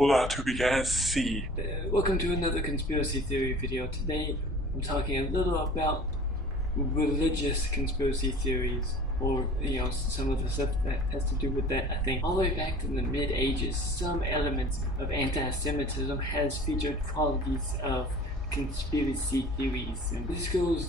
Hola to begin C. Welcome to another conspiracy theory video. Today I'm talking a little about religious conspiracy theories, or some of the stuff that has to do with that. I think all the way back in the mid-ages, some elements of anti-Semitism has featured qualities of conspiracy theories, and this goes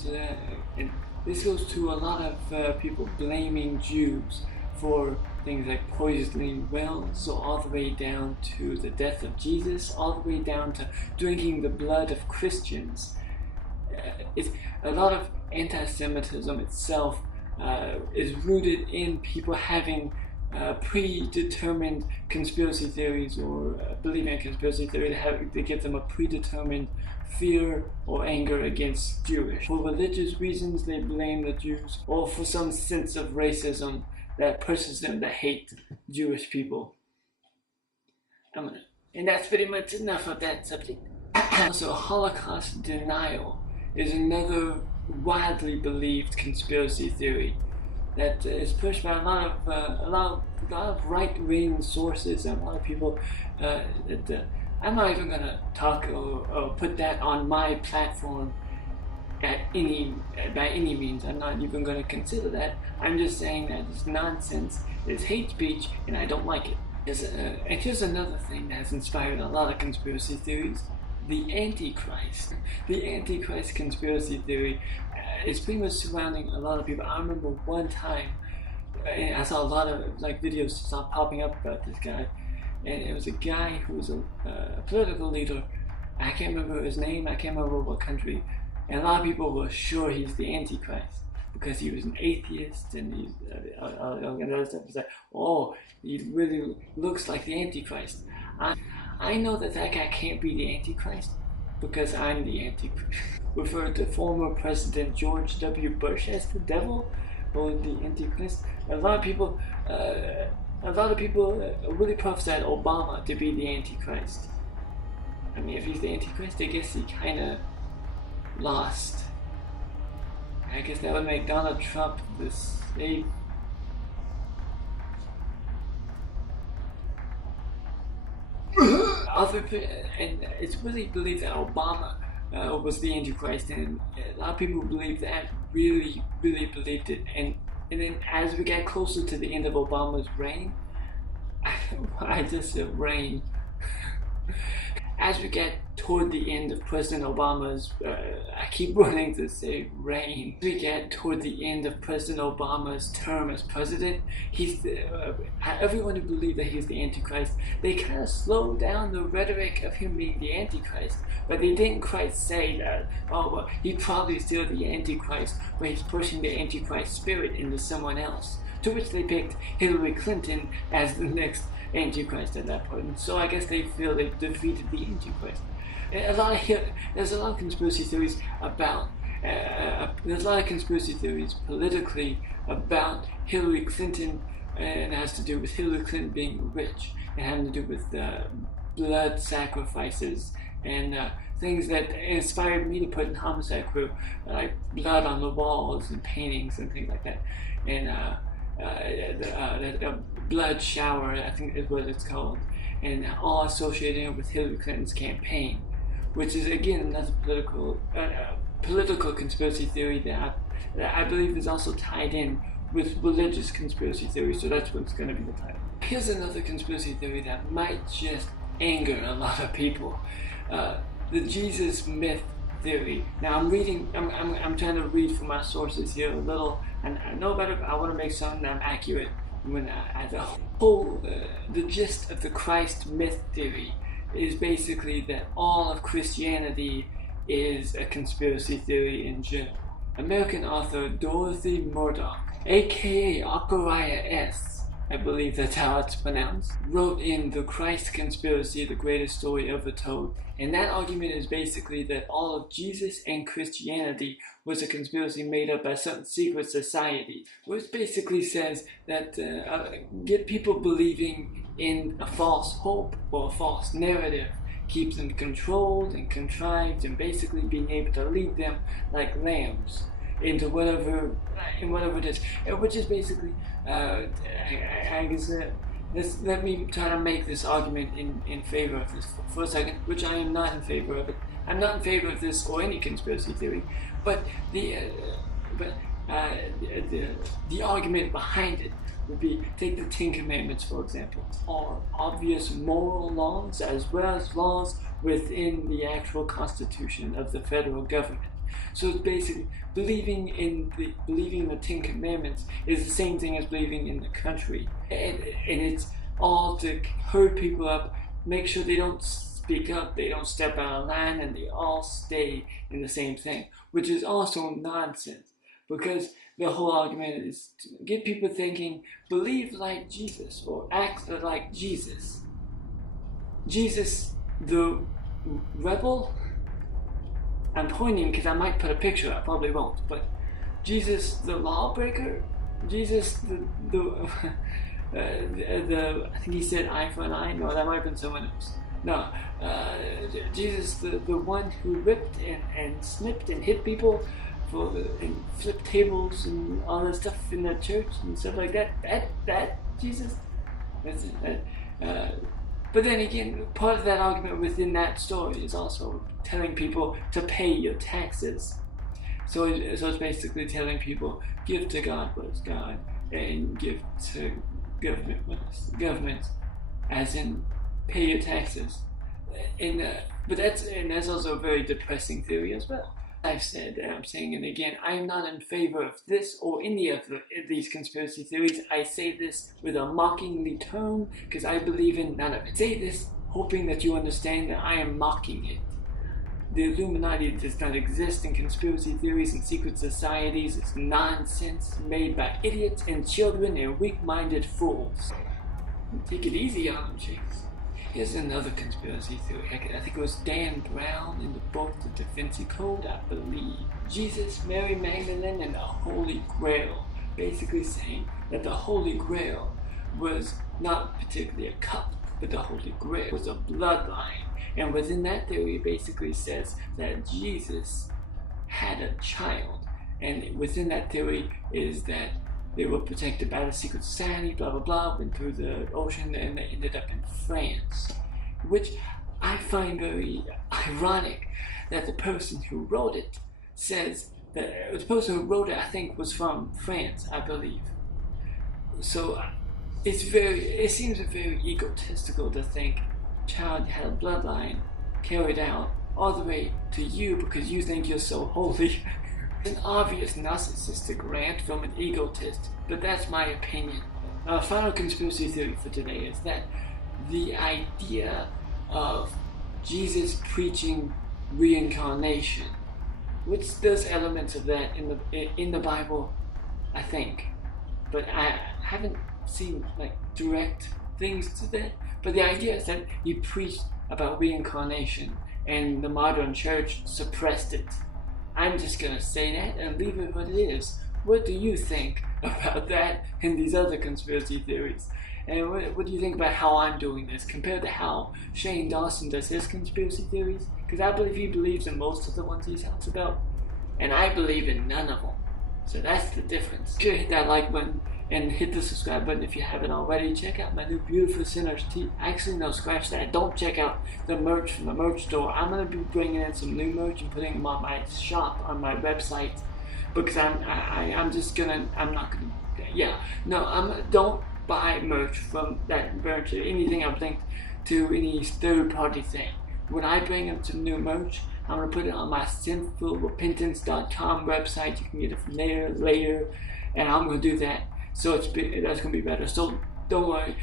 to a lot of people blaming Jews for things like poisoning wells, so all the way down to the death of Jesus, all the way down to drinking the blood of Christians. It's a lot of anti-Semitism itself is rooted in people having predetermined conspiracy theories, or believing in conspiracy theory to give them a predetermined fear or anger against Jewish. For religious reasons, they blame the Jews, or for some sense of racism that pushes them to hate Jewish people. And that's pretty much enough of that subject. Also, Holocaust denial is another widely believed conspiracy theory that is pushed by a lot of right-wing sources and a lot of people. I'm not even gonna talk or put that on my platform by any means. I'm not even going to consider that. I'm just saying that it's nonsense, it's hate speech, and I don't like it. And here's another thing that has inspired a lot of conspiracy theories: the Antichrist. The Antichrist conspiracy theory is pretty much surrounding a lot of people. I remember one time, and I saw a lot of videos start popping up about this guy, and it was a guy who was a political leader. I can't remember his name, I can't remember what country. And a lot of people were sure he's the Antichrist because he was an atheist, and he's other stuff. It's like, oh, he really looks like the Antichrist. I know that guy can't be the Antichrist because I'm the Antichrist. Referred to former President George W. Bush as the devil or the Antichrist. A lot of people really prophesied Obama to be the Antichrist. I mean, if he's the Antichrist, I guess he kind of lost. I guess that would make Donald Trump the safe. And it's really believed that Obama was the Antichrist, and a lot of people believe that, really believed it. And then as we got closer to the end of Obama's reign, I just said reign. As we get toward the end of President Obama's, I keep wanting to say reign. As we get toward the end of President Obama's term as president, everyone who believed that he's the Antichrist, they kind of slowed down the rhetoric of him being the Antichrist, but they didn't quite say that, oh, well, he's probably still the Antichrist, but he's pushing the Antichrist spirit into someone else. To which they picked Hillary Clinton as the next Antichrist at that point. So I guess they feel they've defeated the Antichrist. There's a lot of conspiracy theories about. There's a lot of conspiracy theories politically about Hillary Clinton, and it has to do with Hillary Clinton being rich, and having to do with blood sacrifices and things that inspired me to put in Homicide Crew, like blood on the walls and paintings and things like that, and blood shower, I think is what it's called, and all associated with Hillary Clinton's campaign, which is again another political conspiracy theory that I believe is also tied in with religious conspiracy theory. So that's what's going to be the title. Here's another conspiracy theory that might just anger a lot of people: the Jesus myth theory. Now I'm trying to read from my sources here a little, and I know better. I want to make something that I'm accurate. The gist of the Christ myth theory is basically that all of Christianity is a conspiracy theory in general. American author Dorothy Murdoch, aka Akariah S., I believe that's how it's pronounced, wrote in The Christ Conspiracy, the greatest story ever told. And that argument is basically that all of Jesus and Christianity was a conspiracy made up by some secret society, which basically says that get people believing in a false hope or a false narrative, keeps them controlled and contrived, and basically being able to lead them like lambs into whatever it is, which is basically, I guess let me try to make this argument in favor of this for a second, which I am not in favor of it. I'm not in favor of this or any conspiracy theory, but the argument behind it would be, take the Ten Commandments for example, are obvious moral laws as well as laws within the actual constitution of the federal government. So it's basically believing in the Ten Commandments is the same thing as believing in the country, and it's all to herd people up, make sure they don't speak up, they don't step out of line, and they all stay in the same thing, which is also nonsense, because the whole argument is to get people thinking, believe like Jesus or act like Jesus. Jesus the rebel? I'm pointing because I might put a picture, I probably won't, but Jesus the lawbreaker? Jesus the I think he said eye for an eye? No, that might have been someone else. No, Jesus the one who ripped and snipped and hit people and flipped tables and all that stuff in the church and stuff like that. That Jesus? But then again, part of that argument within that story is also telling people to pay your taxes. So it's basically telling people, give to God what is God, and give to government what is government, as in pay your taxes. But that's also a very depressing theory as well. I've said, and I'm saying it again, I am not in favor of this or any of these conspiracy theories. I say this with a mockingly tone because I believe in none of it. I say this hoping that you understand that I am mocking it. The Illuminati does not exist, and conspiracy theories and secret societies is nonsense made by idiots and children and weak-minded fools. Take it easy on them, chicks. Here's another conspiracy theory. I think it was Dan Brown in the book The Da Vinci Code, I believe. Jesus, Mary Magdalene, and the Holy Grail. Basically saying that the Holy Grail was not particularly a cup, but the Holy Grail was a bloodline. And within that theory, it basically says that Jesus had a child. And within that theory is that they were protected by the secret society, blah blah blah, went through the ocean, and they ended up in France. Which I find very ironic that the person who wrote it says that the person who wrote it, I think, was from France, I believe. So it seems very egotistical to think a child had a bloodline carried out all the way to you because you think you're so holy. An obvious narcissistic rant from an egotist, but that's my opinion. Our final conspiracy theory for today is that the idea of Jesus preaching reincarnation, which there's elements of that in the Bible, I think, but I haven't seen like direct things to that. But the idea is that he preached about reincarnation, and the modern church suppressed it. I'm just gonna say that and leave it what it is. What do you think about that and these other conspiracy theories? And what do you think about how I'm doing this compared to how Shane Dawson does his conspiracy theories? Because I believe he believes in most of the ones he talks about, and I believe in none of them. So that's the difference. Be sure to hit that like button and hit the subscribe button if you haven't already. Check out my new beautiful Sinner's Tea. Actually, no, scratch that. Don't check out the merch from the merch store. I'm going to be bringing in some new merch and putting them on my shop, on my website. Because don't buy merch from that merch or anything I've linked to any third-party thing. When I bring in some new merch, I'm going to put it on my sinfulrepentance.com website. You can get it from there later, and I'm going to do that. So that's going to be better. So don't worry.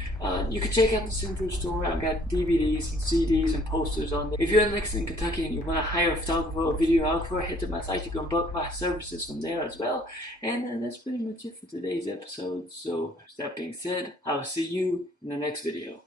You can check out the Sinful store. I've got DVDs and CDs and posters on there. If you're in Lexington, Kentucky and you want to hire a photographer or videographer, head to my site. You can book my services from there as well. And that's pretty much it for today's episode. So that being said, I'll see you in the next video.